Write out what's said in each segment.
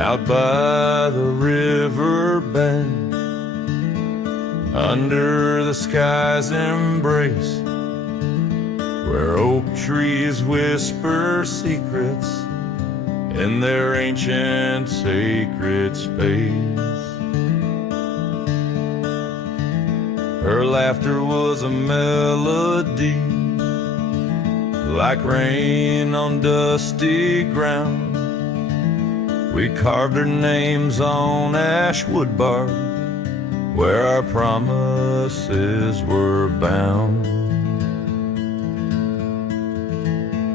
out by the river bend, under the sky's embrace, where oak trees whisper secrets in their ancient sacred space. Her laughter was a melody, like rain on dusty ground. We carved our names on ash wood bark, where our promises were bound.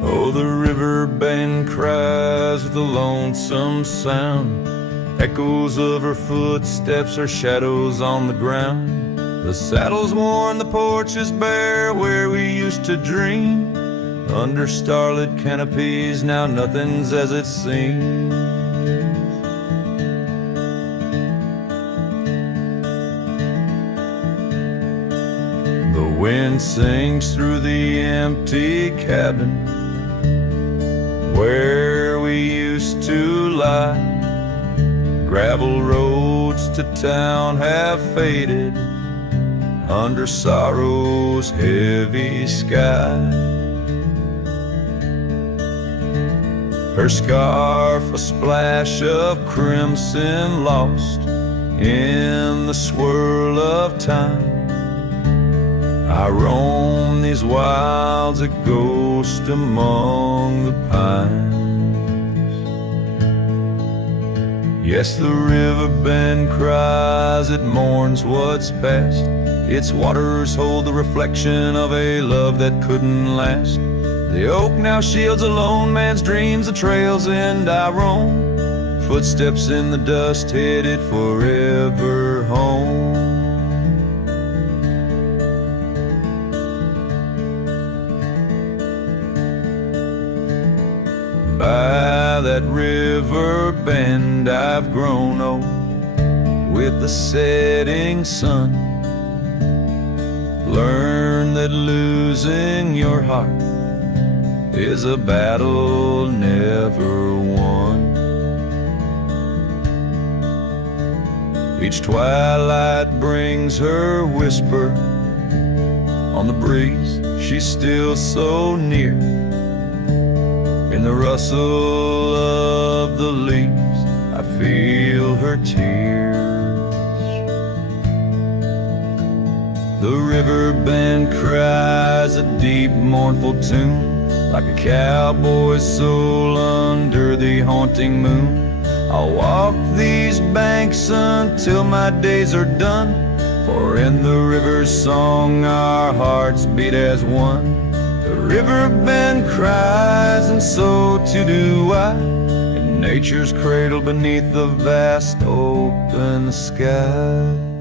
Oh, the river bend cries with a lonesome sound, echoes of her footsteps, her shadows on the ground. The saddle's worn, the porch is bare, where we used to dream. Under starlit canopies, now nothing's as it seems. The wind sings through the empty cabin, where we used to lie. Gravel roads to town have faded under sorrow's heavy sky. Her scarf a splash of crimson lost in the swirl of time. I roam these wilds a ghost among the pines. Yes, the river bend cries, it mourns what's past. Its waters hold the reflection of a love that couldn't last. The oak now shields a lone man's dreams, the trail's end I roam, footsteps in the dust headed forever home. By that river bend I've grown old with the setting sun. Learn that losing your heart is a battle never won. Each twilight brings her whisper on the breeze. She's still so near, in the rustle of the leaves I feel her tears. The river bend cries a deep mournful tune, like a cowboy's soul under the haunting moon. I'll walk these banks until my days are done, for in the river's song our hearts beat as one. The river bend cries, and so too do I, in nature's cradle beneath the vast open sky.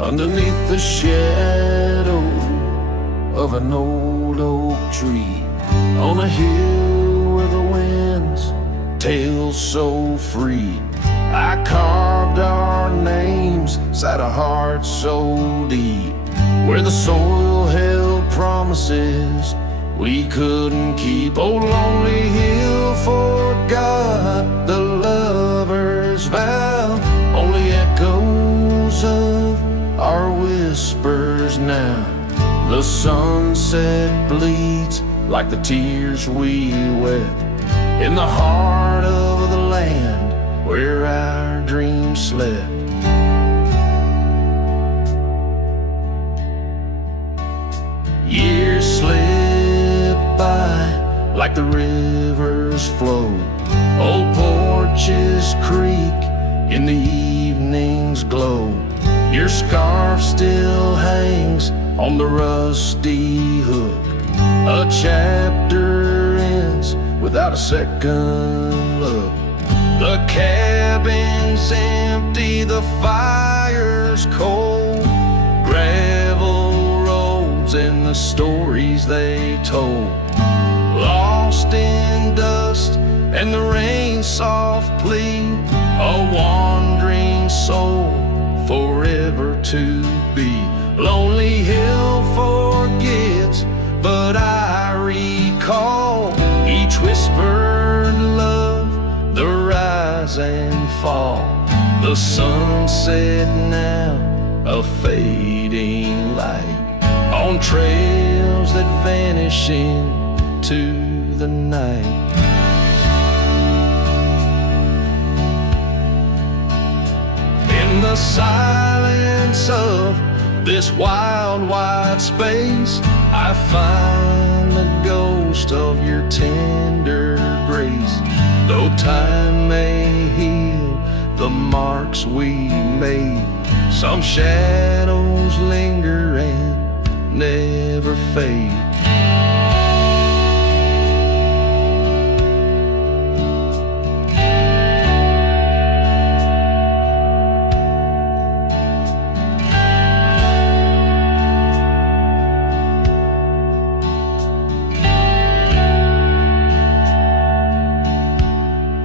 Underneath the shadow of an old oak tree, on a hill where the winds tail so free, I carved our names, sat a heart so deep, where the soil held promises we couldn't keep. Oh, lonely hill forgot the lover's vow, only echoes of our whispers now. The sunset bleeds like the tears we wept in the heart of the land where our dreams slept. Years slip by like the the rivers flow. Old porches creak in the evening's glow. Your scarf still hangs on the rusty hook. A chapter ends without a second look. The cabin's empty, the fire's cold. Gravel roads and the stories they told. Lost in dust and the rain's soft plea. A wandering soul forever to be. Lonely Hill forgets, but I recall each whispered love, the rise and fall. The sunset now, a fading light on trails that vanish into the night. In the silence of this wild, wide space, I find the ghost of your tender grace. Though time may heal the marks we made, some shadows linger and never fade.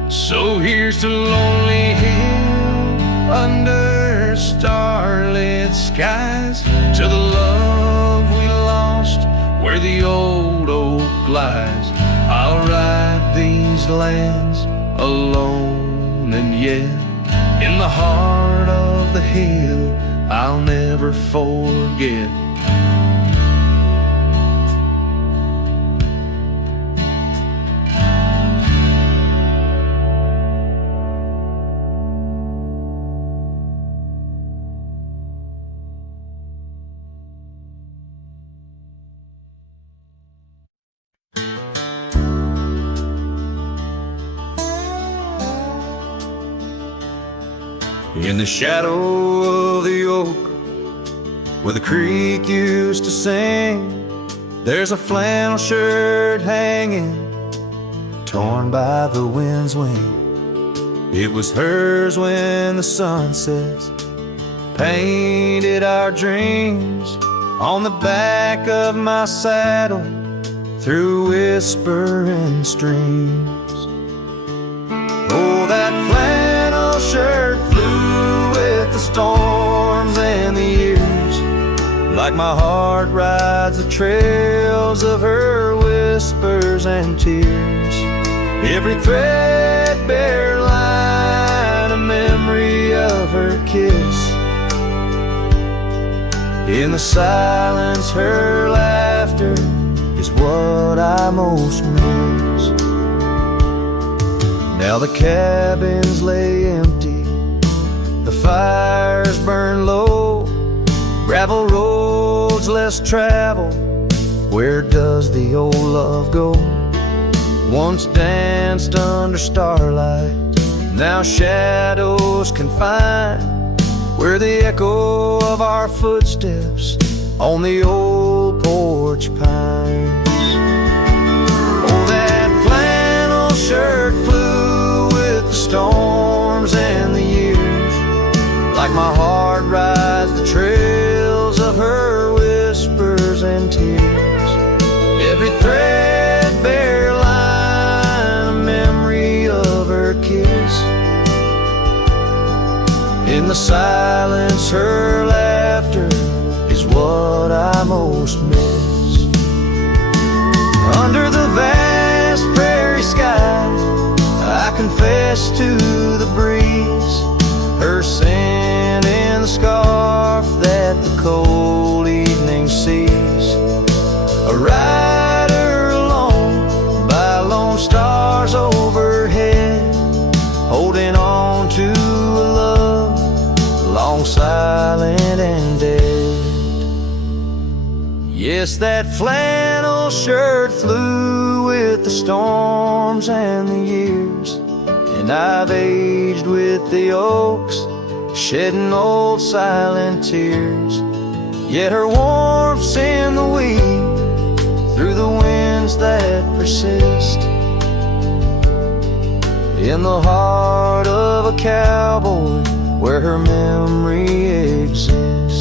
So here's to Lonely Hill under starlit skies, to the love we lost where the old oak lies. I'll ride these lands alone, and yet in the heart of the hill I'll never forget. In the shadow of the oak, where the creek used to sing, there's a flannel shirt hanging, torn by the wind's wing. It was hers when the sunsets painted our dreams on the back of my saddle through whispering streams. Oh, that flannel shirt flew with the storms and the years, like my heart rides the trails of her whispers and tears. Every threadbare line a memory of her kiss. In the silence her laughter is what I most miss. Now the cabins lay empty, the fires burn low, gravel roads less traveled. Where does the old love go? Once danced under starlight, now shadows confine, where the echo of our footsteps on the old porch pines. Oh, that flannel shirt flew with the storms and the years, like my heart rides the trails of her whispers and tears. Every threadbare line a memory of her kiss. In the silence her laughter is what I most miss. Under the vast prairie sky I confess to the breeze, her scent in the scarf that the cold evening sees. A rider alone by lone stars overhead, holding on to a love long silent and dead. Yeah, Yes, that flannel shirt flew with the storms and the years, and I've aged with the oaks, shedding old silent tears. Yet her warmth's in the weed, through the winds that persist, in the heart of a cowboy where her memory exists.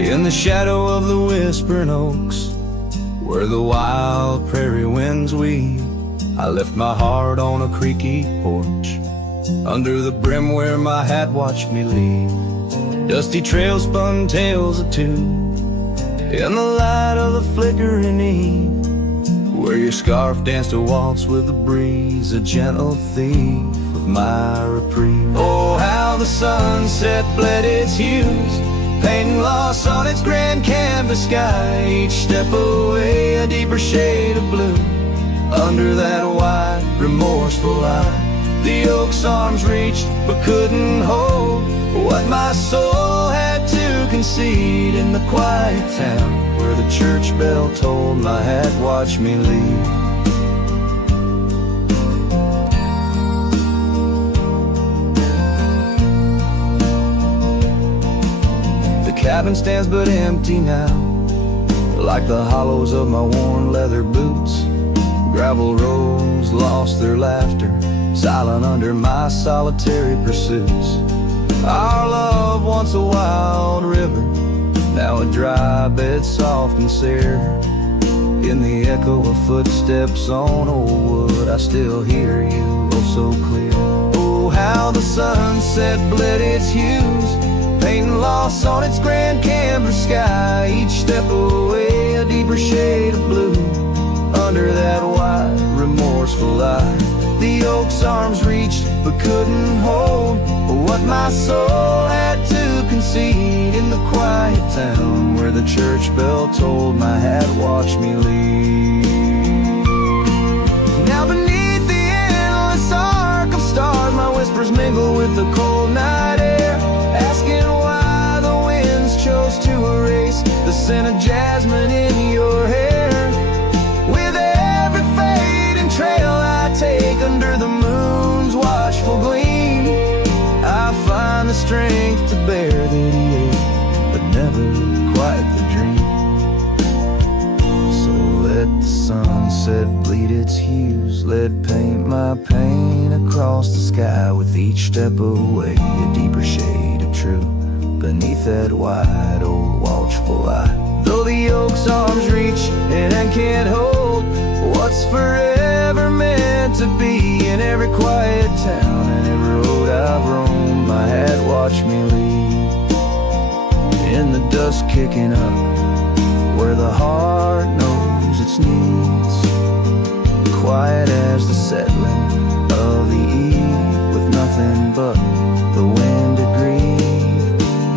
In the shadow of the whispering oaks, where the wild prairie winds weave, I left my heart on a creaky porch, under the brim where my hat watched me leave. Dusty trails spun tales of two, in the light of the flickering eve, where your scarf danced a waltz with the breeze, a gentle thief of my reprieve. Oh, how the sunset bled its hues, painting loss on its grand canvas sky. Each step away a deeper shade of blue, under that wide, remorseful eye. The oak's arms reached but couldn't hold what my soul had to concede, in the quiet town where the church bell tolled my hat watched me leave. Cabin stands but empty now, like the hollows of my worn leather boots. Gravel roads lost their laughter, silent under my solitary pursuits. Our love, once a wild river, now a dry bed soft and sere. In the echo of footsteps on old wood, I still hear you oh so clear. Oh, how the sunset bled its hues, painting loss on its grand canvas sky. Each step away a deeper shade of blue, under that wide, remorseful eye. The oak's arms reached but couldn't hold what my soul had to concede, in the quiet town where the church bell tolled my hat watched me leave. Now beneath the endless arc of stars, my whispers mingle with the cold night air, asking why the winds chose to erase the scent of jasmine in your hair. With every fading trail I take under the moon's watchful gleam, I find the strength to bear that he ate, but never quite the dream. So let the sunset bleed its hues, let paint my pain across the sky. With each step away a deeper shade of true, beneath that wide old watchful eye. Though the oak's arms reach and can't hold what's forever meant to be, in every quiet town and every road I've roamed, my hat watched me leave. In the dust kicking up, where the heart knows its needs, quiet as the settling of the eve, with nothing but the wind to grieve,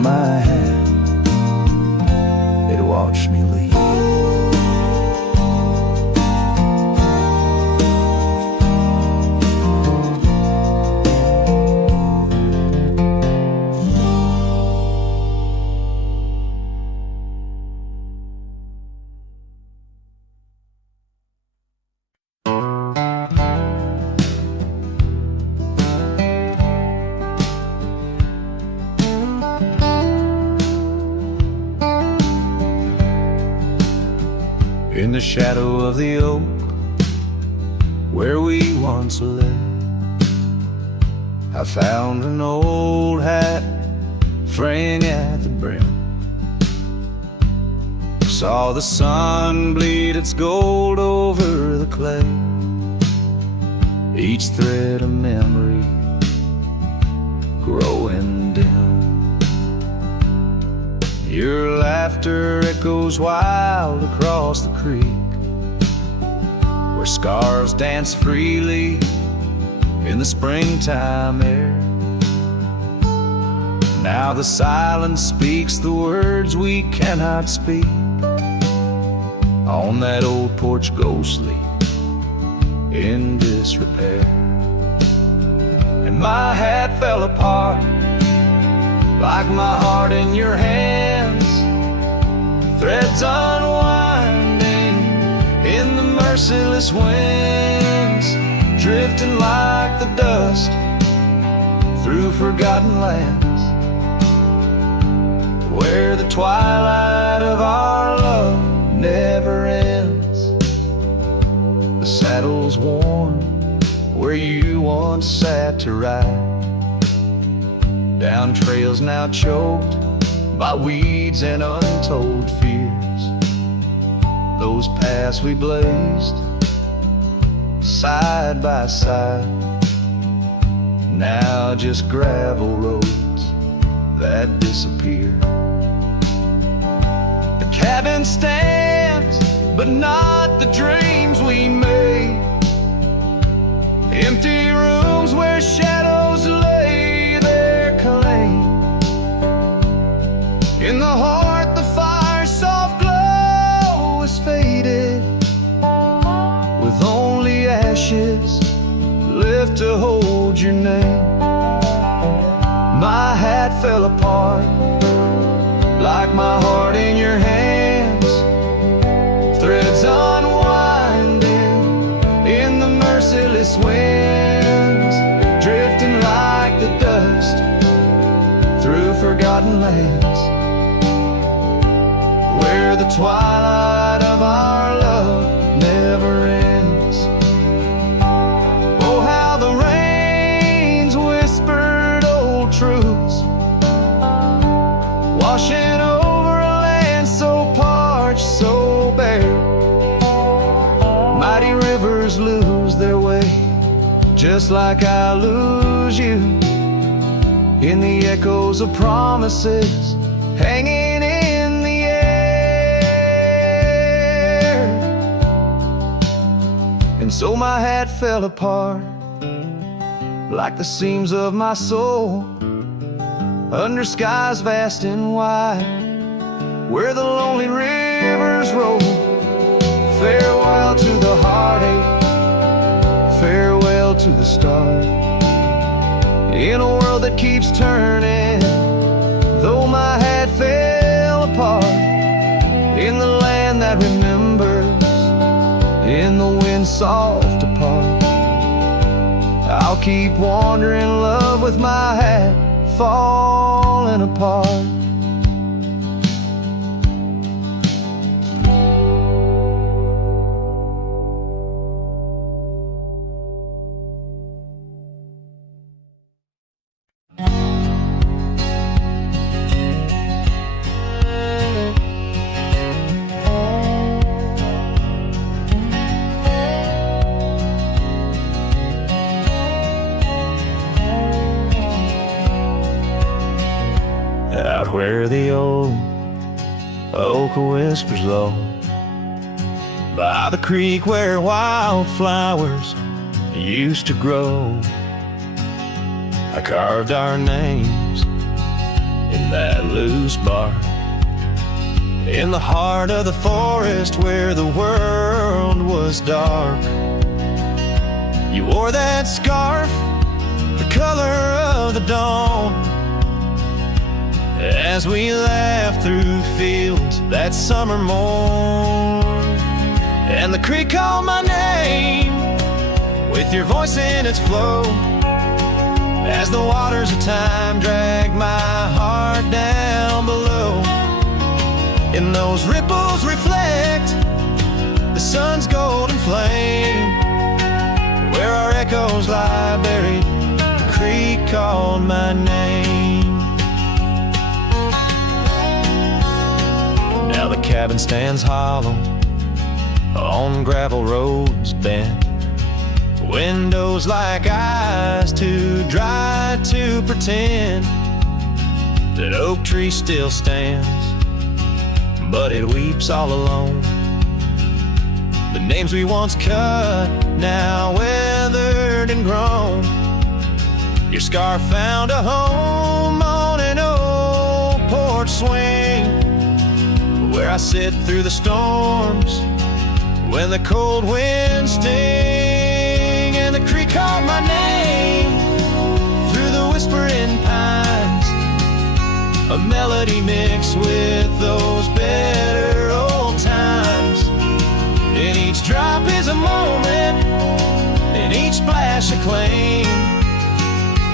my hat, it watched me leave. In the shadow of the oak, where we once lay, I found an old hat fraying at the brim. Saw the sun bleed its gold over the clay, each thread a memory growing dim. Your laughter echoes wild across the creek, where scars dance freely in the springtime air. Now the silence speaks the words we cannot speak. On that old porch ghostly in disrepair. And my hat fell apart like my heart in your hands. Threads unwinding in the merciless winds, drifting like the dust through forgotten lands, where the twilight of our love never ends. The saddle's worn where you once sat to ride, down trails now choked by weeds and untold fears. Those paths we blazed side by side, now just gravel roads that disappear. The cabin stands, but not the dreams we made. Empty rooms where shadows lay their claim. In the heart the fire's soft glow is faded, with only ashes left to hold your name. My hat fell apart like my heart in your hands. Threads unwinding in the merciless winds, drifting like the dust through forgotten lands, where the twilight of our love never ends. Oh, how the rains whispered old truths, washing over a land so parched, so bare. Mighty rivers lose their way, just like I lose you, in the echoes of promises hanging in the air. And so my hat fell apart like the seams of my soul, under skies vast and wide, where the lonely rivers roll. Farewell to the heartache, farewell to the start, in a world that keeps turning, though my hat fell apart. In the land that remembers, in the wind's soft apart, I'll keep wandering love with my hat falling apart. Out where the old oak whispers low, by the creek where wildflowers used to grow, I carved our names in that loose bark, in the heart of the forest where the world was dark. You wore that scarf, the color of the dawn, as we laughed through fields that summer morn. And the creek called my name with your voice in its flow, as the waters of time dragged my heart down below. And those ripples reflect the sun's golden flame, where our echoes lie buried, the creek called my name. Now the cabin stands hollow on gravel roads bent, windows like eyes too dry to pretend that oak tree still stands, but it weeps all alone. The names we once cut, now weathered and grown. Your scar found a home on an old porch swing, where I sit through the storms when the cold winds sting, and the creek called my name through the whispering pines, a melody mixed with those better old times. And each drop is a moment, and each splash a claim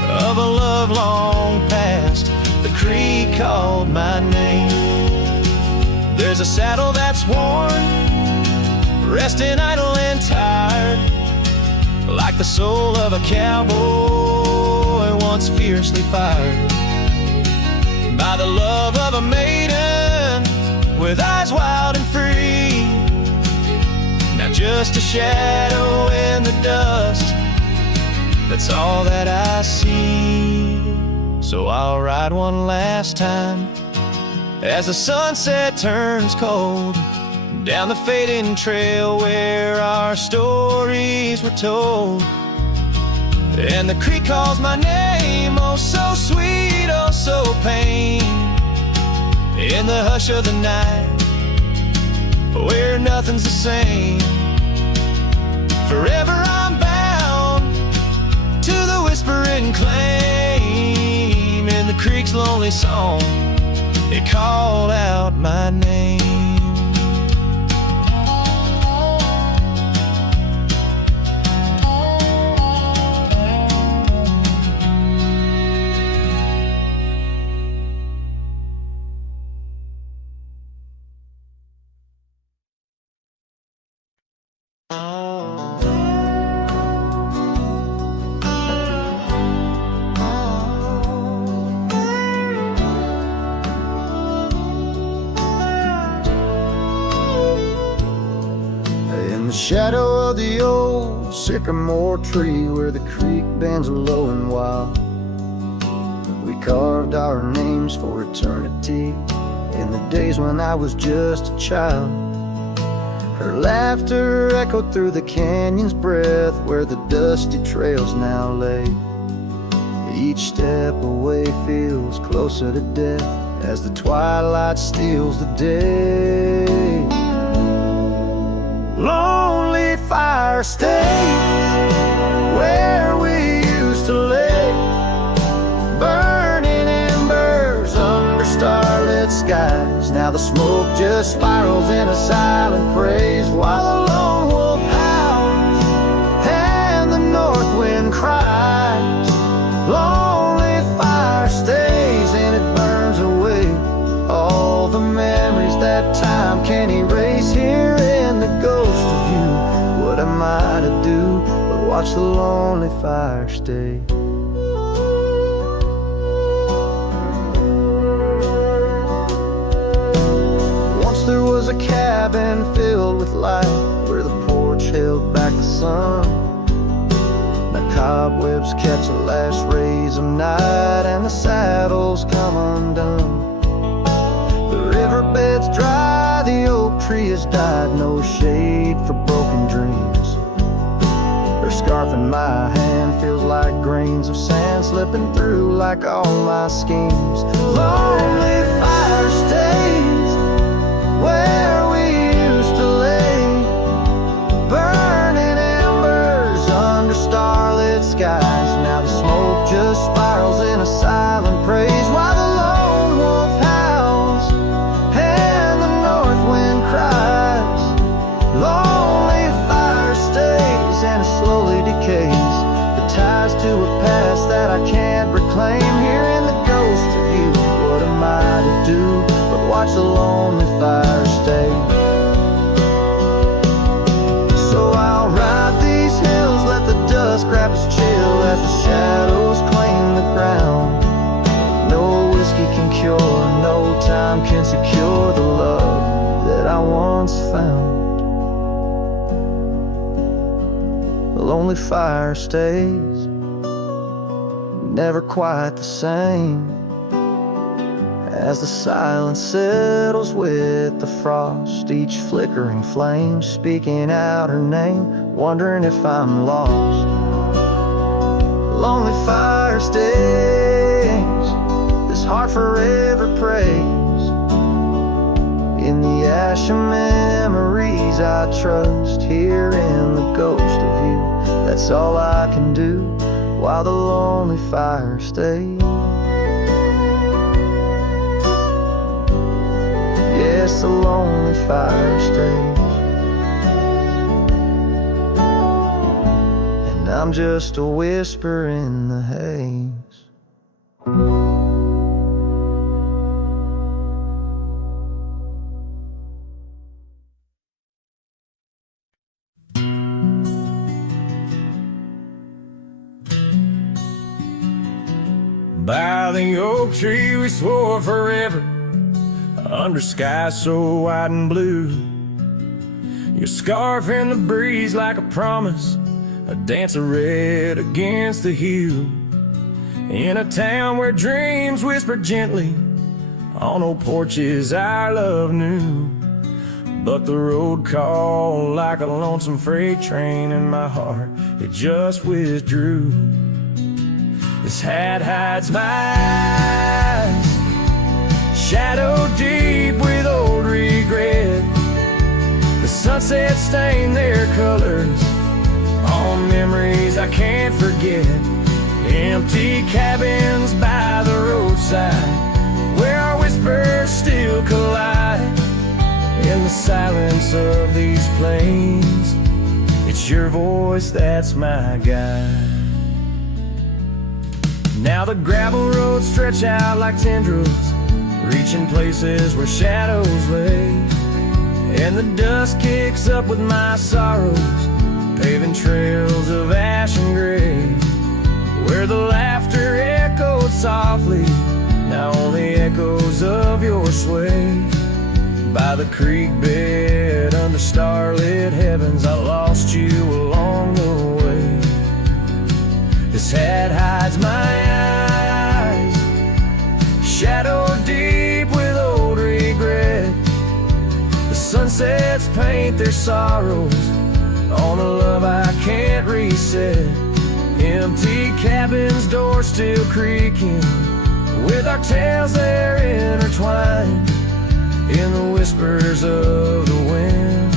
of a love long past. The creek called my name. There's a saddle that's worn, resting idle and tired, like the soul of a cowboy once fiercely fired by the love of a maiden with eyes wild and free. Now just a shadow in the dust, that's all that I see. So I'll ride one last time as the sunset turns cold, down the fading trail where our stories were told. And the creek calls my name, oh so sweet, oh so pain, in the hush of the night where nothing's the same. Forever I'm bound to the whispering claim. In the creek's lonely song, it called out my name. Shadow of the old sycamore tree where the creek bends low and wild, we carved our names for eternity in the days when I was just a child. Her laughter echoed through the canyon's breath where the dusty trails now lay. Each step away feels closer to death as the twilight steals the day. Lonely fire stays where we used to lay, burning embers under starlit skies. Now the smoke just spirals in a silent praise, while the lone wolf howls and the north wind cries. Lonely fire stays and it burns away all the memories that time can't erase. Here in the ghost of you, what am I to do but watch the lonely fire stay? Once there was a cabin filled with light where the porch held back the sun. The cobwebs catch the last rays of night and the saddles come undone. The riverbed's dry, the oak tree has died, no shade for broken dreams. Her scarf in my hand feels like grains of sand slipping through like all my schemes. Lonely fire stays where we used to lay, burning embers under starlit skies. Now the smoke just spirals in a silent praise, while the lone wolf howls and the north wind cries. Lonely fire stays and it slowly decays, the ties to a past that I can't reclaim. Here in the ghost of you, what am I to do but watch the lonely fire stay? So I'll ride these hills, let the dust grab its chill as the shadows claim the ground. No whiskey can cure, no time can secure the love that I once found. The lonely fire stays, never quite the same As the silence settles with the frost, each flickering flame speaking out her name, wondering if I'm lost. Lonely fire stays, this heart forever prays. In the ash of memories I trust, here in the ghost of you. That's all I can do while the lonely fire stays. Yes, the lonely fire stays. And I'm just a whisper in the haze. By the oak tree we swore forever, under skies so white and blue. Your scarf in the breeze like a promise, a dance of red against the hue. In a town where dreams whisper gently, on old porches our love knew. But the road called like a lonesome freight train, and my heart, it just withdrew. This hat hides my eyes, shadow deep with old regret. The sunset stained their colors on memories I can't forget. Empty cabins by the roadside, where our whispers still collide. In the silence of these plains, it's your voice that's my guide. Now the gravel roads stretch out like tendrils, reaching places where shadows lay. And the dust kicks up with my sorrows, paving trails of ash and gray. Where the laughter echoed softly, now only echoes of your sway. By the creek bed under starlit heavens, I lost you along the way. This hat hides my eyes, shadow deep with old regret. The sunsets paint their sorrows on a love I can't reset. Empty cabins, doors still creaking, with our tales there intertwined. In the whispers of the wind,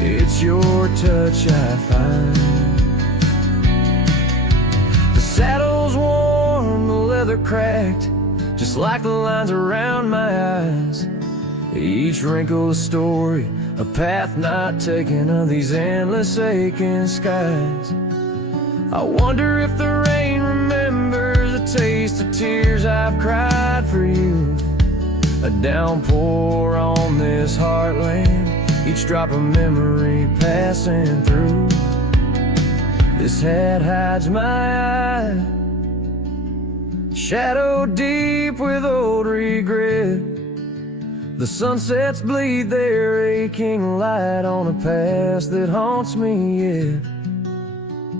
it's your touch I find. The saddle's worn, the leather cracked, just like the lines around my eyes. Each wrinkle a story, a path not taken of these endless aching skies. I wonder if the rain remembers the taste of tears I've cried for you. A downpour on this heartland, each drop of memory passing through. This hat hides my eye, shadow deep with old regret. The sunsets bleed their aching light on a past that haunts me yet.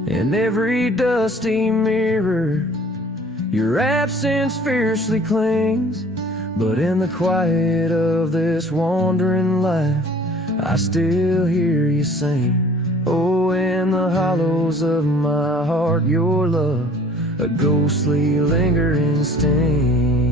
In every dusty mirror, your absence fiercely clings. But in the quiet of this wandering life, I still hear you sing. Oh, in the hollows of my heart, your love, a ghostly lingering sting.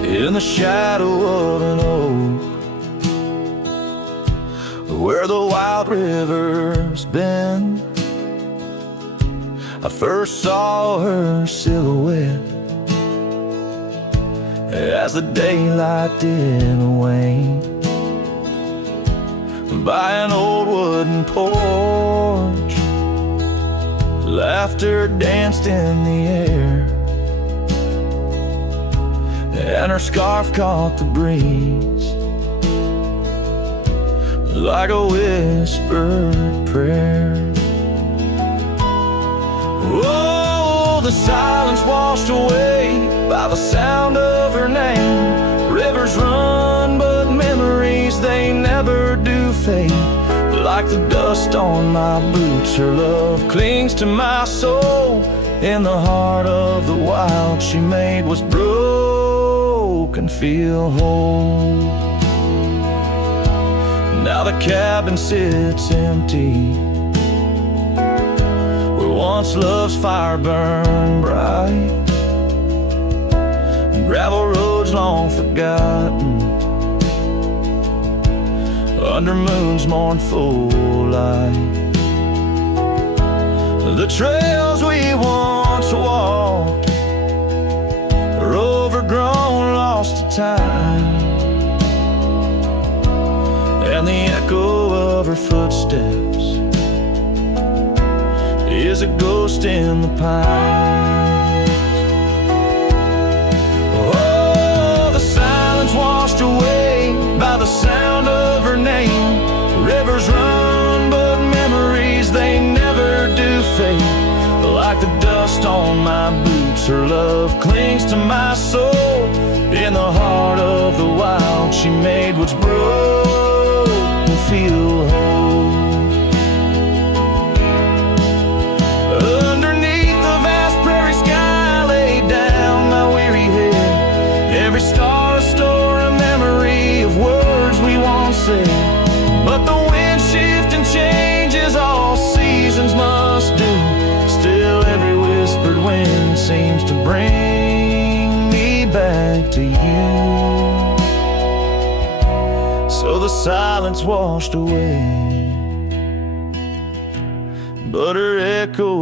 In the shadow of an oak, where the wild river's been, I first saw her silhouette as the daylight didn't wane. By an old wooden porch, laughter danced in the air, and her scarf caught the breeze like a whispered prayer. Oh, the silence washed away by the sound of her name. Rivers run, but memories, they never do fade. Like the dust on my boots, her love clings to my soul. In the heart of the wild she made was broken, feel whole. Now the cabin sits empty, where once love's fire burned bright. Gravel roads long forgotten, under moon's mournful light. The trails we once walked are overgrown, lost to time, and the echo of her footsteps is a ghost in the pines. Oh, the silence washed away by the sound of her name. Rivers run, but memories, they never do fade. Like the dust on my boots, her love clings to my soul. In the heart of the wild she made what's broken feel whole. Underneath the vast prairie sky laid down my weary head. Every star a store, a memory of words we once said. But the wind shifts and changes, all seasons must do. Still every whispered wind seems to bring me back to you. So the silence washed away, but her echo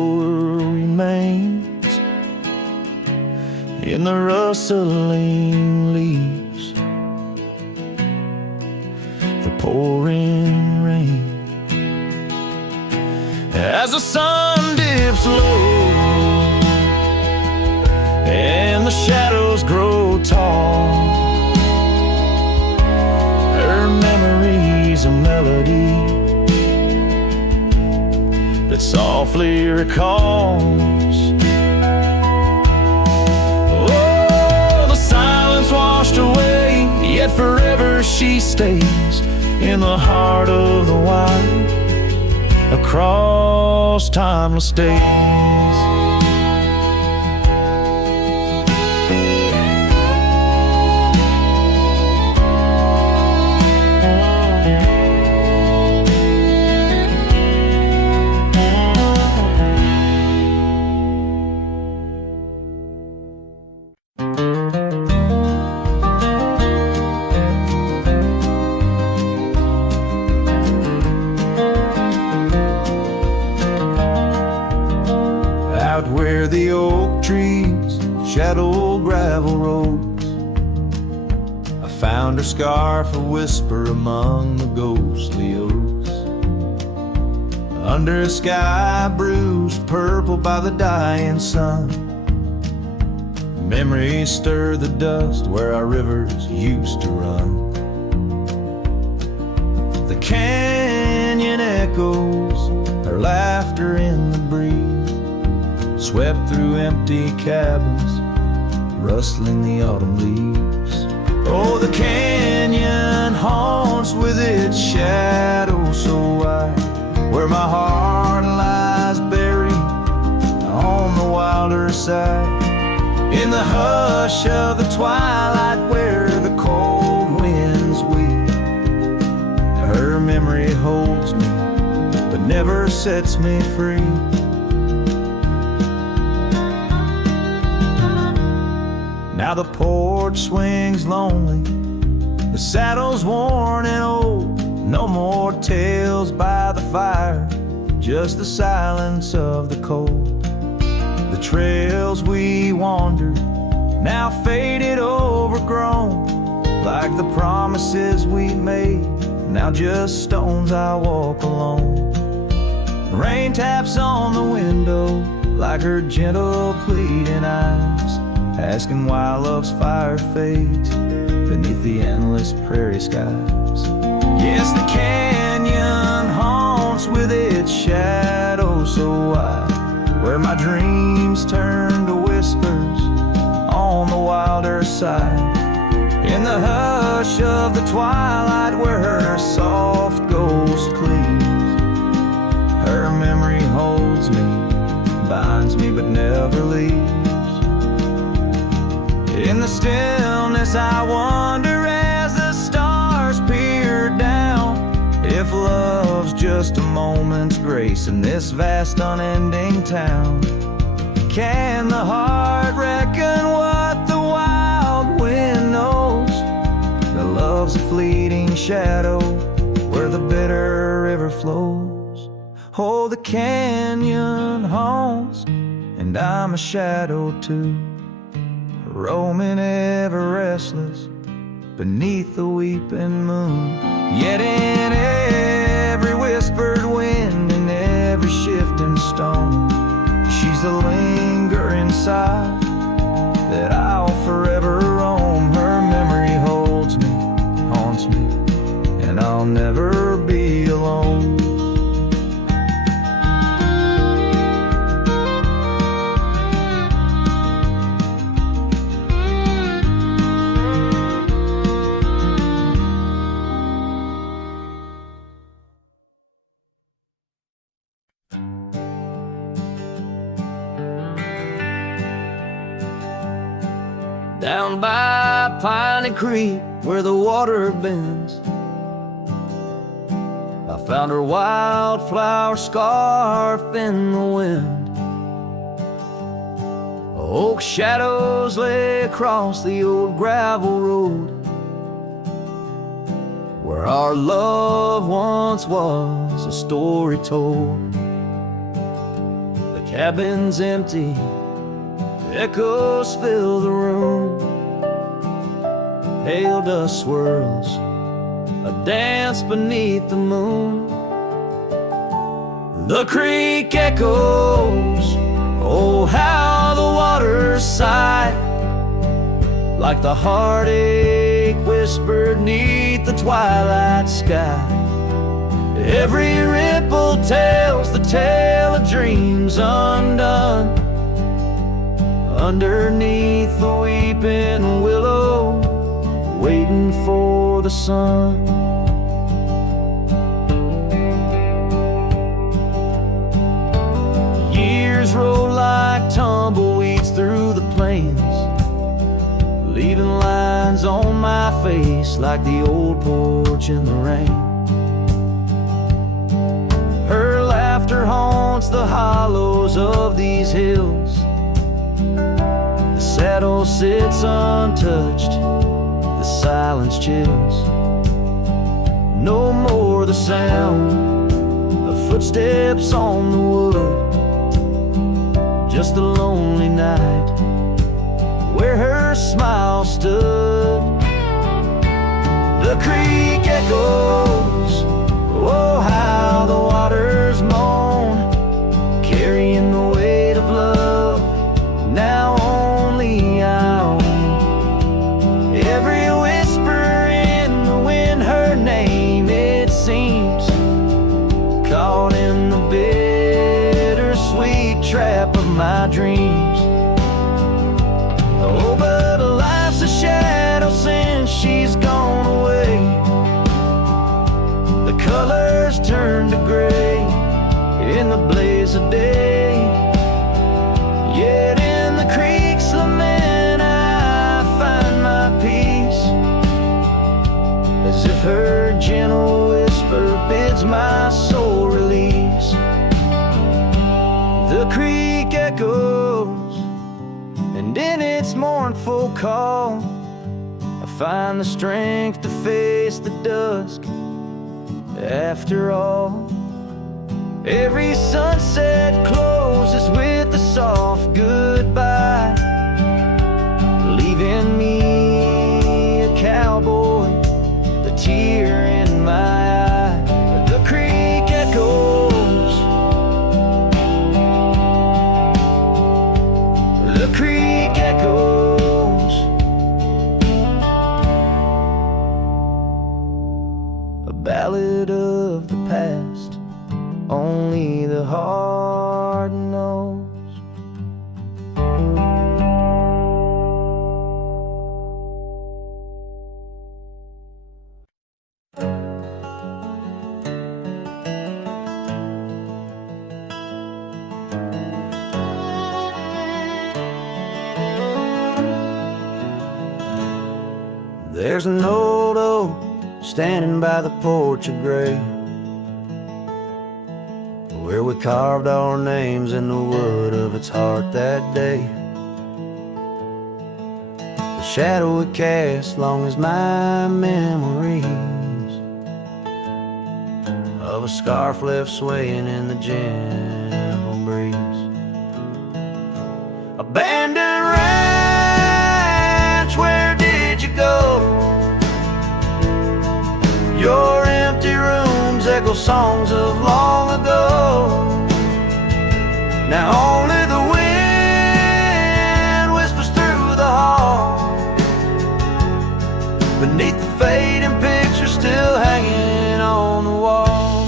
remains in the rustling leaves, the pouring rain. As the sun dips low and the shadows grow tall, her memory's a melody that softly recalls. Oh, the silence washed away, yet forever she stays in the heart of the wild, across timeless days. Out where the oak trees shadow gravel roads, I found her scarf, a whisper among the ghostly oaks. Under a sky bruised purple by the dying sun, memories stir the dust where our rivers used to run. The canyon echoes, her laughter in the breeze, swept through empty cabins, rustling the autumn leaves. Oh, the canyon haunts with its shadow so wide, where my heart lies buried on the wilder side. In the hush of the twilight where the cold winds weep, her memory holds me but never sets me free. Now the porch swings lonely, the saddle's worn and old. No more tales by the fire, just the silence of the cold. The trails we wandered, now faded, overgrown, like the promises we made, now just stones I walk alone. Rain taps on the window like her gentle pleading eyes, asking why love's fire fades beneath the endless prairie skies. Yes, the house with its shadow so wide, where my dreams turn to whispers on the wilder side. In the hush of the twilight where her soft ghost cleaves, her memory holds me, binds me but never leaves. In the stillness I wonder as the stars peer down, if love's just a moment's grace in this vast unending town. Can the heart reckon what the wild wind knows? That love's a fleeting shadow where the bitter river flows. Oh, the canyon haunts, and I'm a shadow too, roaming ever restless beneath the weeping moon. Yet in every whispered wind and every shifting stone, she's the lingering sigh that I'll forever roam. Her memory holds me, haunts me, and I'll never be alone. Down by Piney Creek where the water bends, I found her wildflower scarf in the wind. Oak shadows lay across the old gravel road where our love once was a story told. The cabin's empty, echoes fill the room, pale dust swirls a dance beneath the moon. The creek echoes, oh how the waters sigh, like the heartache whispered neath the twilight sky. Every ripple tells the tale of dreams undone, underneath the weeping willow, waiting for the sun. Years roll like tumbleweeds through the plains, leaving lines on my face like the old porch in the rain. Her laughter haunts the hollows of these hills, the saddle sits untouched, the silence chills. No more the sound of footsteps on the wood, just the lonely night where her smile stood. The creek echoes, oh how the waters moan, carrying the weight of love now only I own. Every whisper in the wind, her name it seems, caught in the bittersweet trap of my dreams. Oh, but life's a shadow since she's gone away. The colors turn to gray in the blaze of day. Yet in the creek's lament I find my peace, as if her gentle whisper bids my soul release. The creek echoes, and in its mournful call I find the strength to face the dusk. After all, every sunset closes with a soft goodbye, leaving me a cowboy, the tear in my eye. The creek echoes, the creek echoes, a ballad of the past There's an old oak standing by the porch of gray, where we carved our names in the wood of its heart that day. The shadow it casts long as my memories of a scarf left swaying in the gentle breeze. Abandoned ranch, where did you go? Your empty rooms echo songs of long ago. Now only the wind whispers through the hall, beneath the fading picture still hanging on the wall.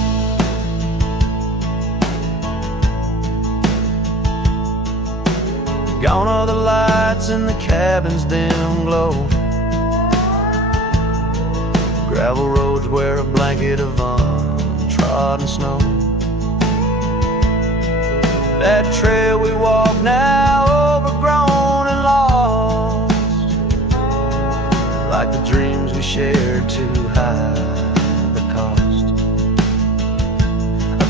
Gone are the lights in the cabin's dim glow, gravel roads wear a blanket of untrodden snow. That trail we walk now overgrown and lost, like the dreams we shared to hide the cost.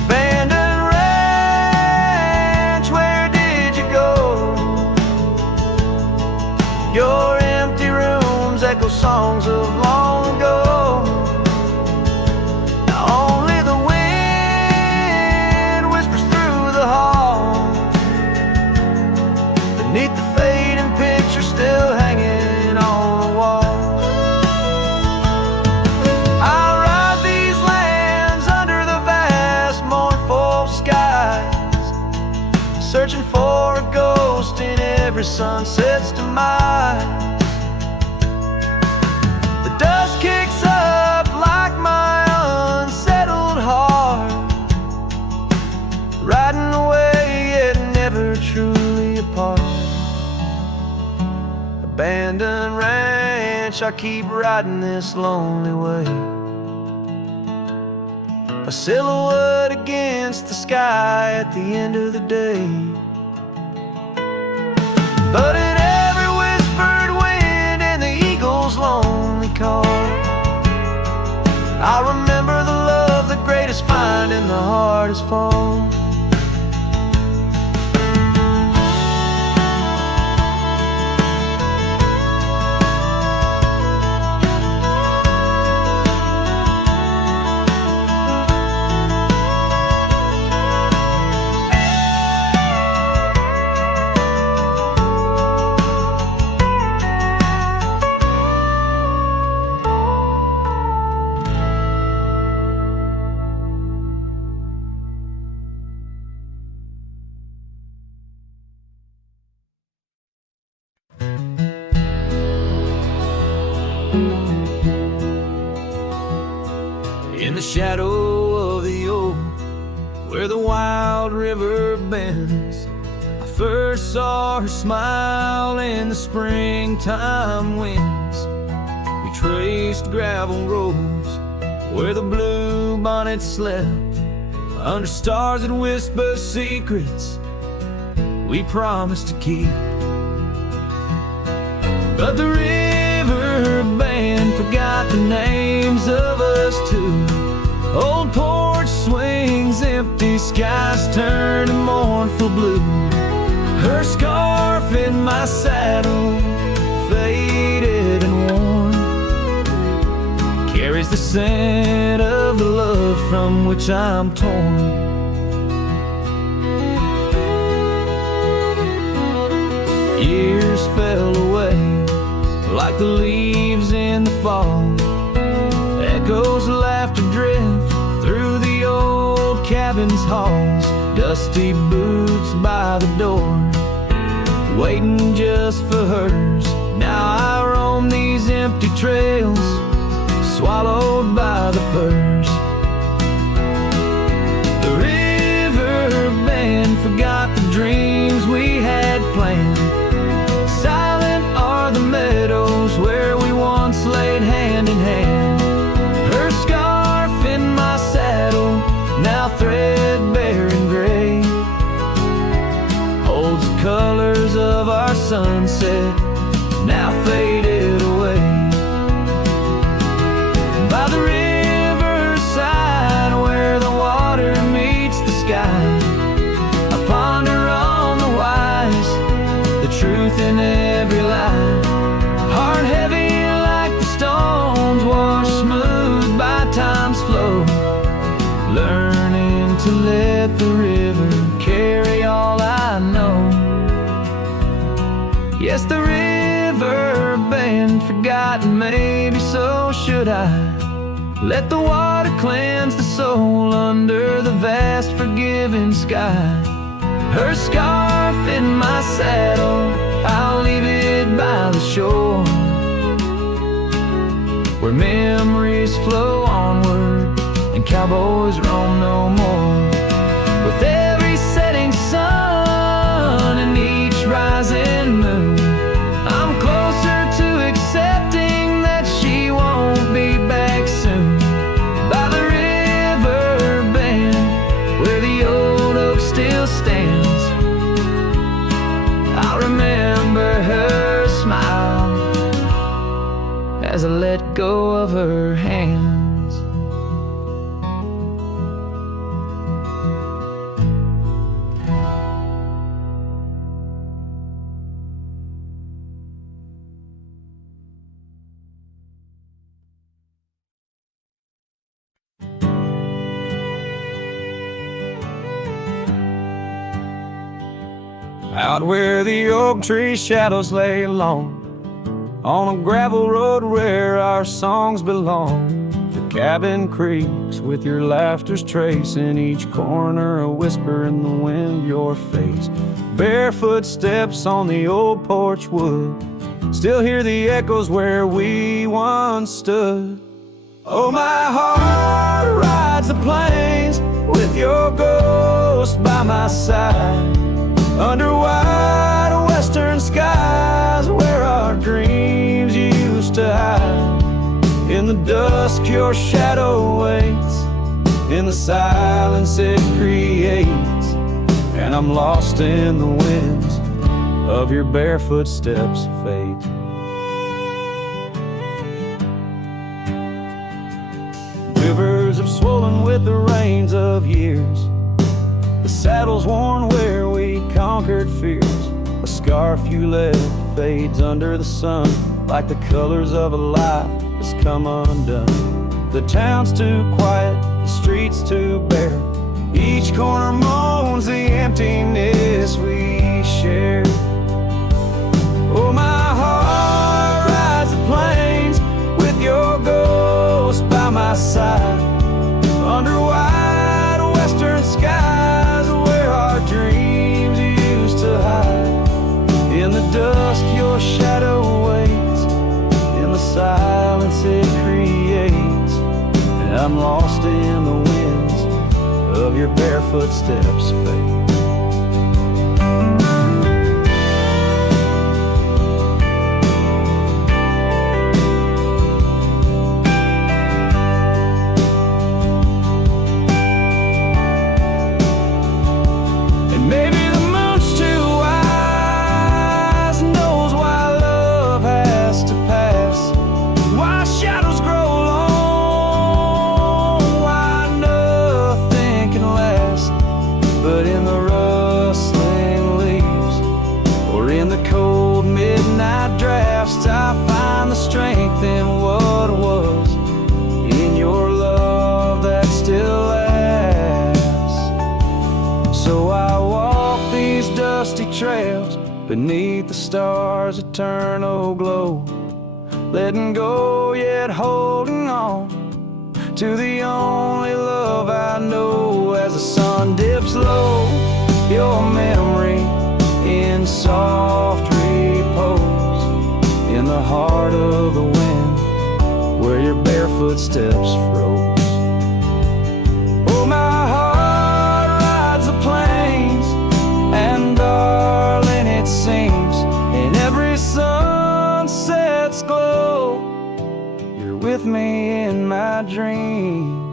Abandoned ranch, where did you go? Your empty rooms echo songs of long ago. Now only the wind whispers through the hall, beneath the fading picture still hanging on the wall. I ride these lands under the vast mournful skies, searching for a ghost in every sunset's demise. The dust kicks up like my unsettled heart, riding away yet never truly apart. Abandoned ranch, I keep riding this lonely way, a silhouette against the sky at the end of the day. But in every whispered wind and the eagle's lonely call, I remember the love, the greatest find in the hardest fall. In the shadow of the oak, where the wild river bends, I first saw her smile in the springtime winds. We traced gravel roads where the blue bonnet slept, under stars that whisper secrets we promised to keep. But the river band forgot the names of us two. Old porch swings empty, skies turn to mournful blue. Her scarf in my saddle, faded and worn, carries the scent of the love from which I'm torn. Years fell away like the leaves in the fall. Echoes laughed to drift through the old cabin's halls. Dusty boots by the door, waiting just for hers. Now I roam these empty trails, swallowed by the firs. The river band forgot the dreams we had planned. Silent are the meadows where we once laid hand in hand. Her scarf in my saddle, now threadbare and gray, holds the colors of our sunset, now faded away. Yes, the river been forgotten, maybe so should I. Let the water cleanse the soul under the vast forgiving sky. Her scarf in my saddle, I'll leave it by the shore, where memories flow onward and cowboys roam no more. With every setting sun and each rising moon, I'm closer to accepting that she won't be back soon. By the river bend, where the old oak still stands, I'll remember her smile as I let go of her hands. Out where the oak tree shadows lay long, on a gravel road where our songs belong. The cabin creaks with your laughter's trace, in each corner a whisper in the wind your face. Barefoot steps on the old porch wood, still hear the echoes where we once stood. Oh, my heart rides the plains with your ghost by my side, under wide western skies where our dreams used to hide. In the dusk your shadow waits, in the silence it creates, and I'm lost in the winds of your barefoot steps, fate. Rivers have swollen with the rains of years, the saddle's worn where we conquered fears. A scarf you left fades under the sun, like the colors of a life that's come undone. The town's too quiet, the streets too bare, each corner moans the emptiness we share. Oh, my heart rides the plains with your ghost by my side, under wide western skies where our dreams used to hide. In the dusk your shadow waits, in the silence it creates, and I'm lost in the winds of your barefoot steps, fate. Beneath the stars' eternal glow, letting go yet holding on to the only love I know. As the sun dips low, your memory in soft repose, in the heart of the wind where your barefoot steps froze. Oh, my heart rides the plains, and darling, it seems in every sunset's glow, you're with me in my dreams.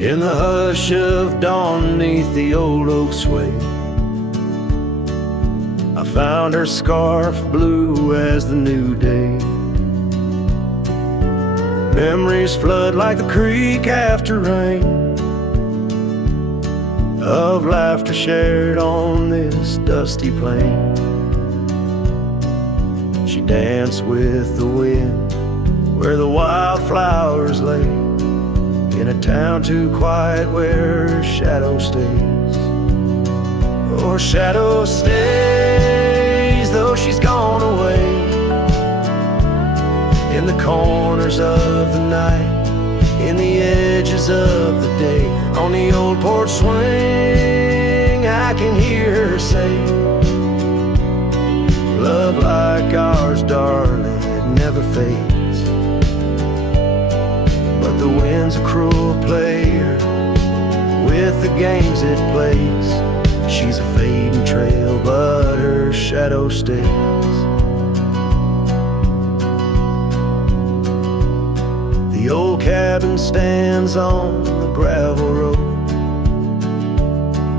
In the hush of dawn neath the old oak sway, I found her scarf blue as the new day. Memories flood like the creek after rain, of laughter shared on this dusty plain. She danced with the wind where the wildflowers lay, in a town too quiet where her shadow stays. Oh, her shadow stays, though she's gone away, in the corners of the night, in the edges of the day. On the old porch swing I can hear her say, love like ours, darling, it never fades. But the wind's a cruel player with the games it plays. She's a fading trail, but her shadow stays. The old cabin stands on the gravel road,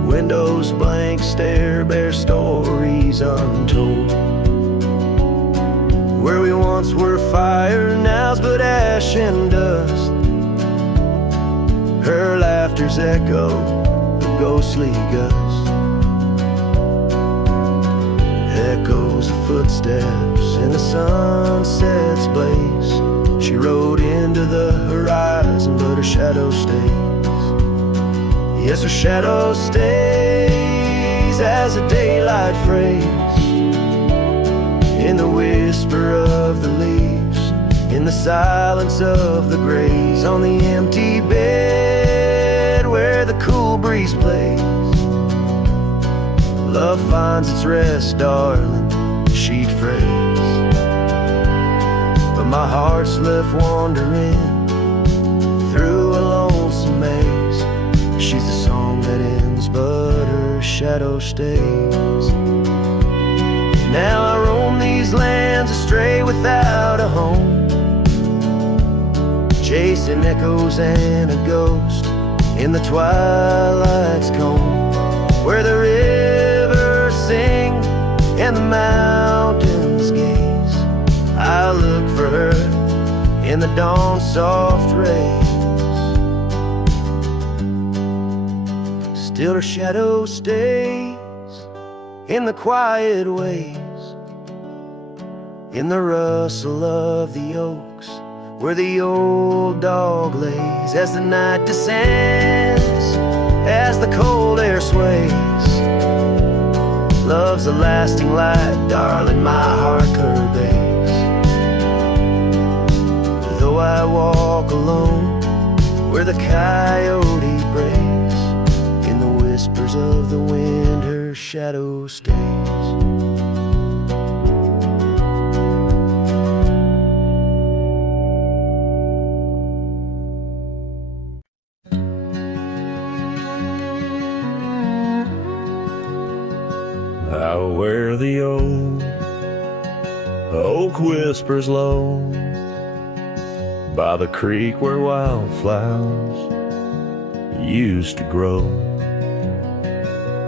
windows blank stare, bear stories untold. Where we once were fire, now's but ash and dust. Her laughter's echo, the ghostly gust. Echoes of footsteps in the sunset's blaze. She rode into the horizon, but her shadow stays. Yes, her shadow stays as a daylight phrase, in the whisper of the leaves, in the silence of the graves, on the empty bed where the cool breeze plays. Love finds its rest, darling, she'd phrase. But my heart's left wandering through a lonesome maze. She's the song that ends, but her shadow stays. Now I roam these lands astray without a home, chasing echoes and a ghost in the twilight's comb, where the rivers sing and the mountains gaze. I look for her in the dawn's soft rays. Still her shadow stays in the quiet ways, in the rustle of the oaks, where the old dog lays. As the night descends, as the cold air sways, love's a lasting light, darling, my heart curves. Though I walk alone where the coyote brays, in the whispers of the wind her shadow stays. Out where the old oak whispers low, by the creek where wildflowers used to grow,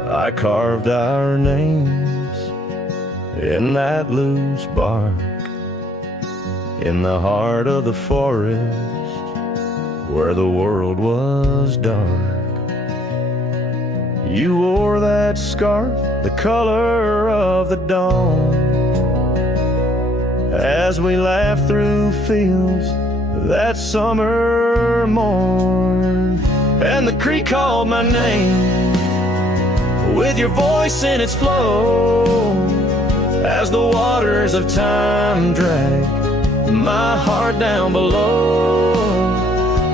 I carved our names in that loose bark, in the heart of the forest where the world was dark. You wore that scarf, the color of the dawn, as we laughed through fields that summer morn. And the creek called my name with your voice in its flow, as the waters of time drag my heart down below.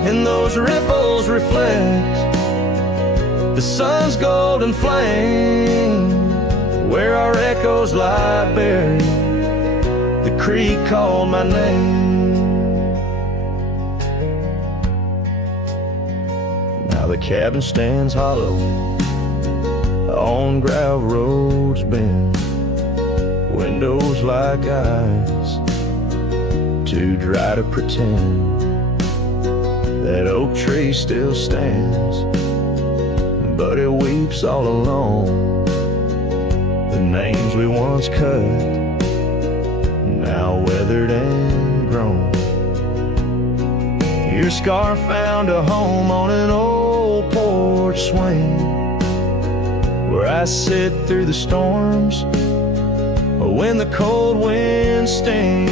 And those ripples reflect the sun's golden flame, where our echoes lie buried. The creek called my name. Now the cabin stands hollow on gravel roads bend, windows like eyes too dry to pretend. That oak tree still stands, but it weeps all alone. The names we once cut, now weathered and grown. Your scarf found a home on an old porch swing, where I sit through the storms, when the cold winds sting,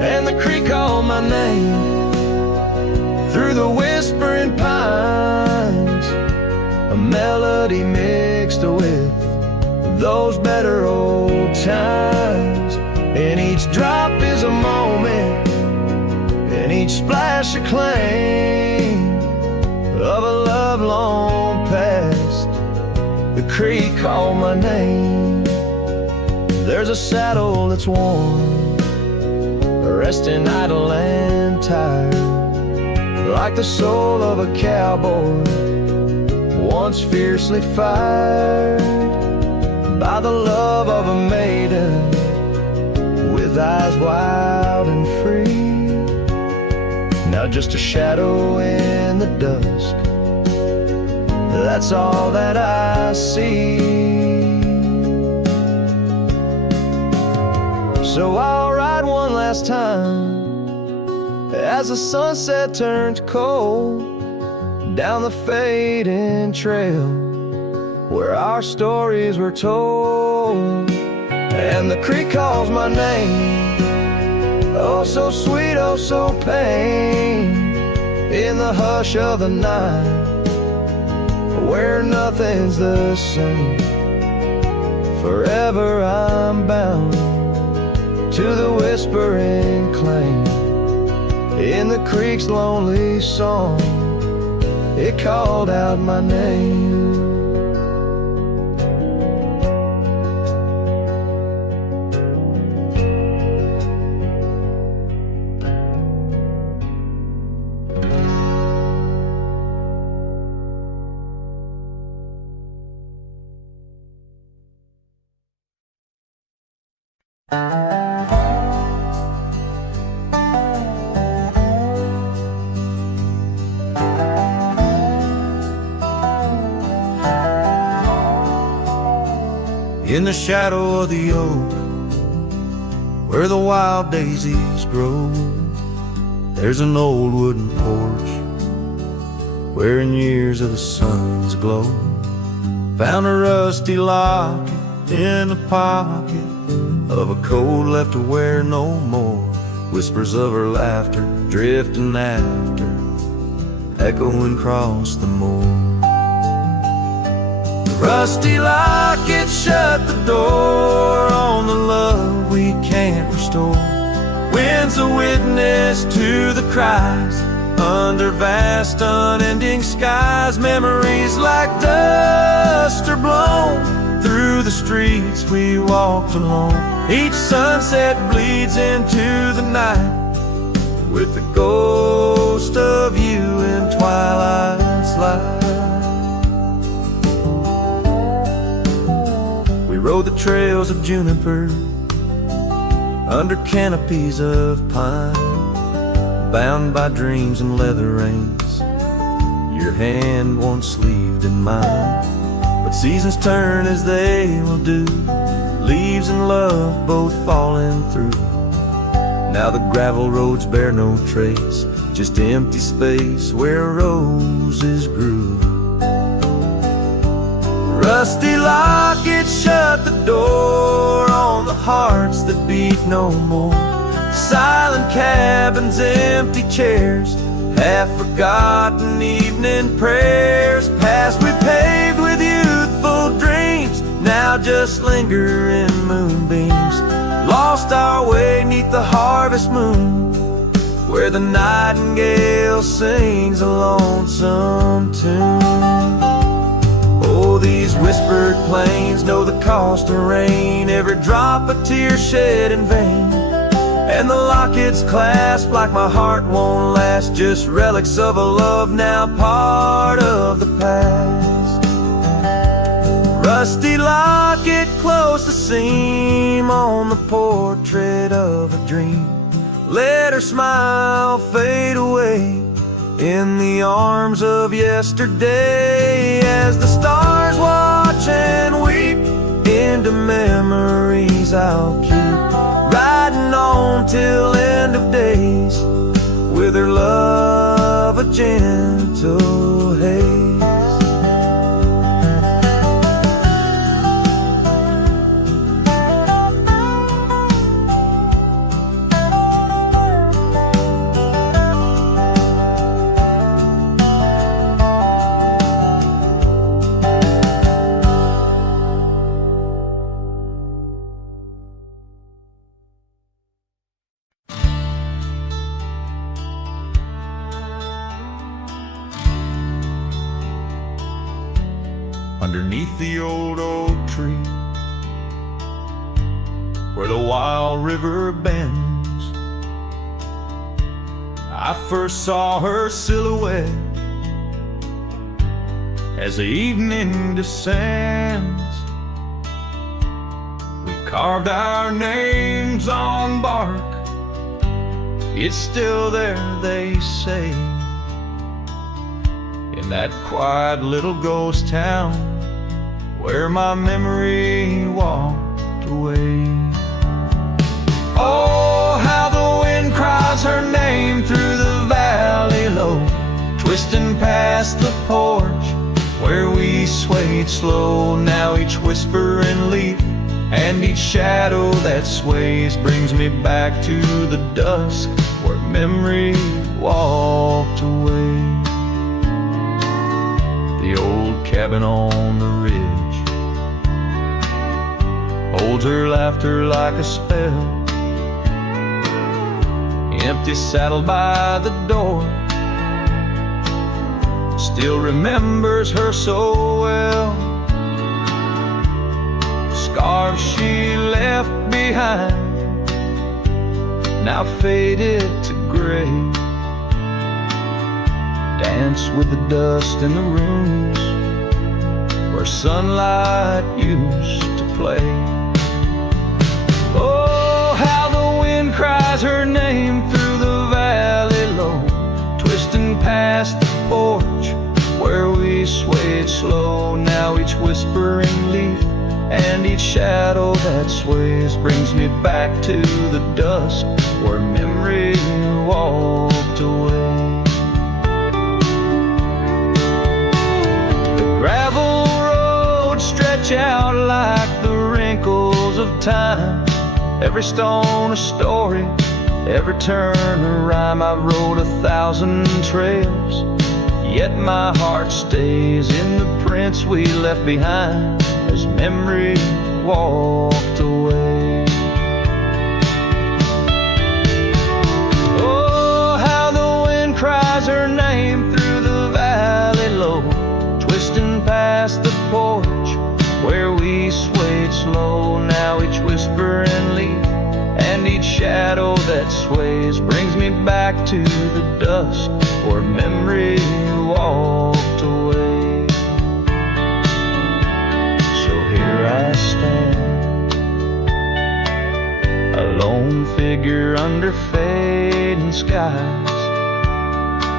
and the creek call my name through the whispering pines, a melody mixed with those better old times. And each drop is a moment, and each splash a claim of a love long past. The creek called my name. There's a saddle that's warm, resting idle and tired, like the soul of a cowboy once fiercely fired by the love of a maiden with eyes wild and free. Now just a shadow in the dusk, that's all that I see. So I'll ride one last time as the sunset turns cold down the fading trail where our stories were told. And the creek calls my name, oh so sweet, oh so pain, in the hush of the night where nothing's the same. Forever I'm bound to the whispering claim in the creek's lonely song. It called out my name. In the shadow of the oak, where the wild daisies grow, there's an old wooden porch wearing years of the sun's glow. Found a rusty locket in the pocket of a coat left to wear no more. Whispers of her laughter drifting after, echoing across the moor. Rusty locket shut the door on the love we can't restore. Wind's a witness to the cries under vast unending skies. Memories like dust are blown through the streets we walked alone. Each sunset bleeds into the night with the ghost of you in twilight's light. We rode the trails of juniper under canopies of pine, bound by dreams and leather reins, your hand once sleeved in mine. But seasons turn as they will do, leaves and love both falling through. Now the gravel roads bear no trace, just empty space where roses grew. Rusty locket shut the door on the hearts that beat no more. Silent cabins, empty chairs, half-forgotten evening prayers. Past we paved with youthful dreams, now just linger in moonbeams. Lost our way 'neath the harvest moon, where the nightingale sings a lonesome tune. Oh, these whispered plains know the cost of rain, every drop a tear shed in vain. And the locket's clasp like my heart won't last, just relics of a love now part of the past. Rusty locket close the seam on the portrait of a dream. Let her smile fade away in the arms of yesterday, as the stars watch and weep into memories I'll keep, riding on till end of days with her love a gentle haze. underneath the old oak tree, where the wild river bends. I first saw her silhouette as the evening descends. We carved our names on bark, it's still there, they say, in that quiet little ghost town where my memory walked away. Oh, how the wind cries her name through the valley low, twisting past the porch where we swayed slow. Now each whispering leaf and each shadow that sways brings me back to the dusk where memory walked away. The old cabin on the ridge holds her laughter like a spell. Empty saddle by the door still remembers her so well. Scarves she left behind now faded to gray, dance with the dust in the rooms where sunlight used to play. Oh, how the wind cries her name through the valley low, twisting past the porch where we swayed slow. Now each whispering leaf and each shadow that sways brings me back to the dusk where memory walked away. The gravel roads stretch out like the wrinkles of time, every stone a story, every turn a rhyme. I've rode 1,000 trails, yet my heart stays in the prints we left behind as memory walked away. Oh, how the wind cries her name through the valley low, twisting past the porch where we swayed slow. Now each whispering leaf and each shadow that sways brings me back to the dusk where memory walked away. So here I stand, a lone figure under fading skies,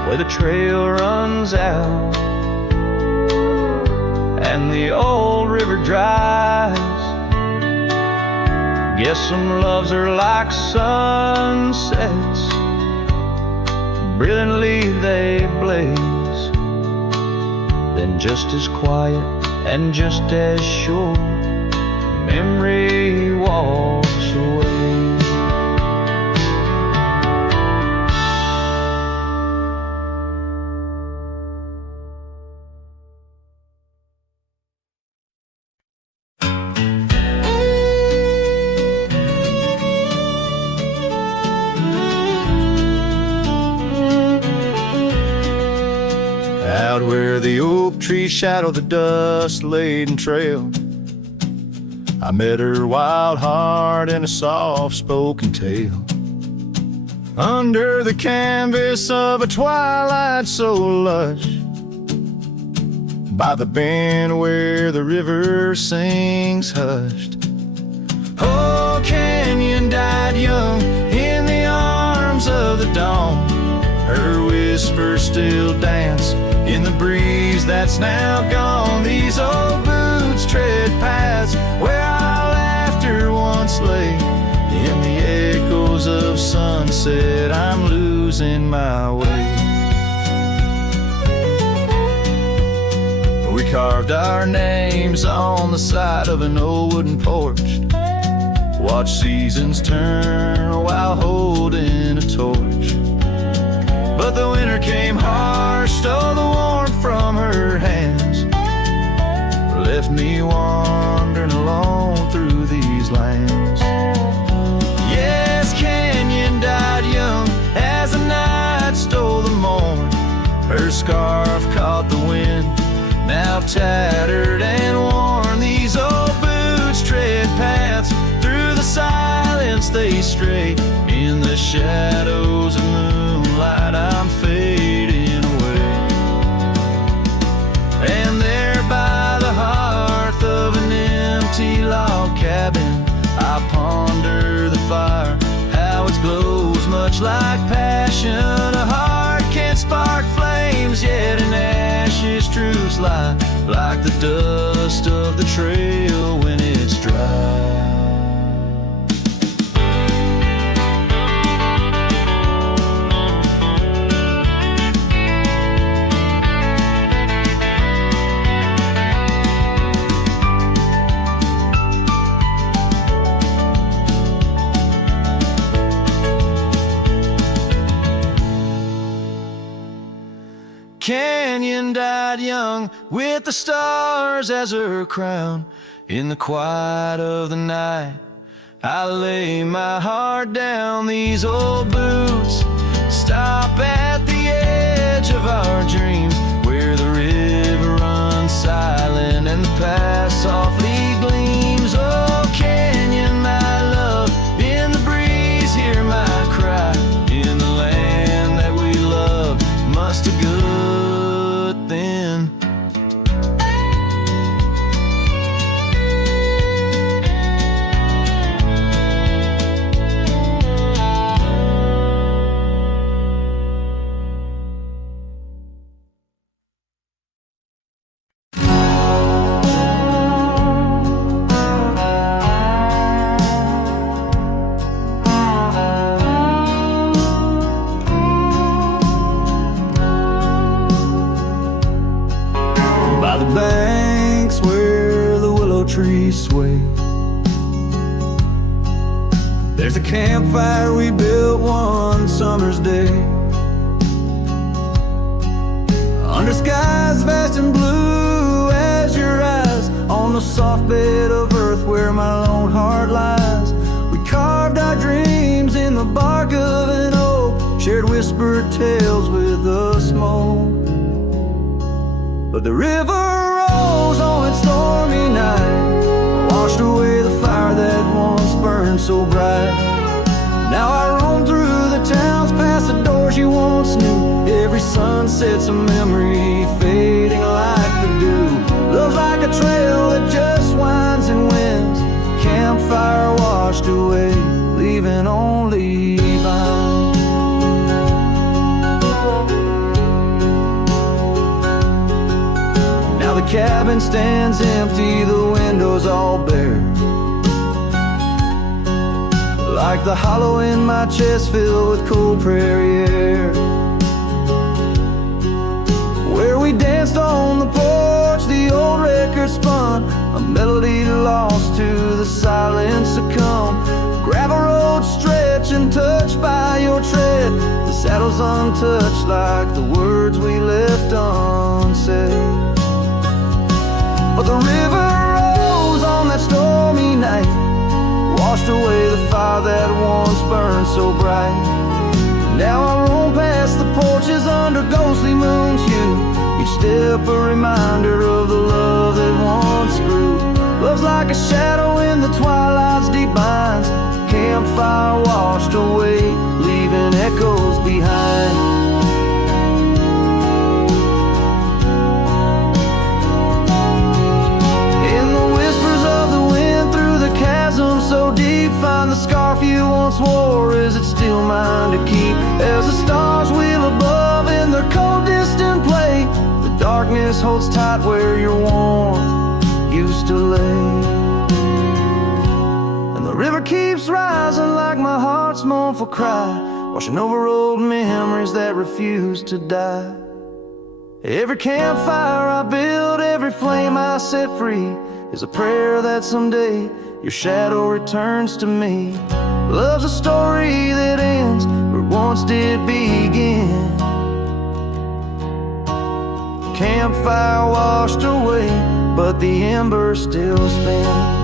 where the trail runs out and the old river dries. Guess some loves are like sunsets, brilliantly they blaze, then just as quiet and just as sure, memory walks away. Out where the oak trees shadow the dust-laden trail, I met her wild heart in a soft-spoken tale. Under the canvas of a twilight so lush, by the bend where the river sings hushed. Oh, Canyon died young in the arms of the dawn. Her whispers still dance in the breeze that's now gone. These old boots tread paths where our laughter once lay. In the echoes of sunset, I'm losing my way. We carved our names on the side of an old wooden porch, watch seasons turn while holding a torch. But the winter came harsh, stole the warmth from her hands, left me wandering alone through these lands. Yes, Canyon died young as the night stole the morn. Her scarf caught the wind, now tattered and shadows of moonlight, I'm fading away. And there by the hearth of an empty log cabin, I ponder the fire, how it glows much like passion. A heart can't spark flames, yet in ashes truths lie, like the dust of the trail when it's dry. Canyon died young with the stars as her crown. In the quiet of the night, I lay my heart down. These old boots stop at the edge of our dreams, where the river runs silent and the past softly gleams. Oh, Canyon, my love, in the breeze hear my cry. In the land that we loved, must have good then. Banks where the willow trees sway, there's a campfire we built one summer's day, under skies vast and blue as your eyes, on the soft bed of earth where my lone heart lies. We carved our dreams in the bark of an oak, shared whispered tales with the smoke. But the river rose on its stormy night, washed away the fire that once burned so bright. Now I roam through the towns, past the doors you once knew. Every sunset's a memory fading like the dew. Love's like a trail that just winds and wins, campfire washed away, leaving only vines. The cabin stands empty, the windows all bare, like the hollow in my chest filled with cold prairie air. Where we danced on the porch, the old record spun, a melody lost to the silence succumb. Gravel road stretch and touched by your tread, the saddle's untouched like the words we left unsaid. But the river rose on that stormy night, washed away the fire that once burned so bright. Now I roam past the porches under ghostly moon's hue, each step a reminder of the love that once grew. Love's like a shadow in the twilight's deep binds, campfire washed away, leaving echoes behind. So deep, find the scarf you once wore. Is it still mine to keep? As the stars wheel above in their cold distant play, the darkness holds tight where your warmth used to lay. And the river keeps rising like my heart's mournful cry, washing over old memories that refuse to die. Every campfire I build, every flame I set free, is a prayer that someday your shadow returns to me. Love's a story that ends where once did begin. Campfire washed away, but the embers still spin.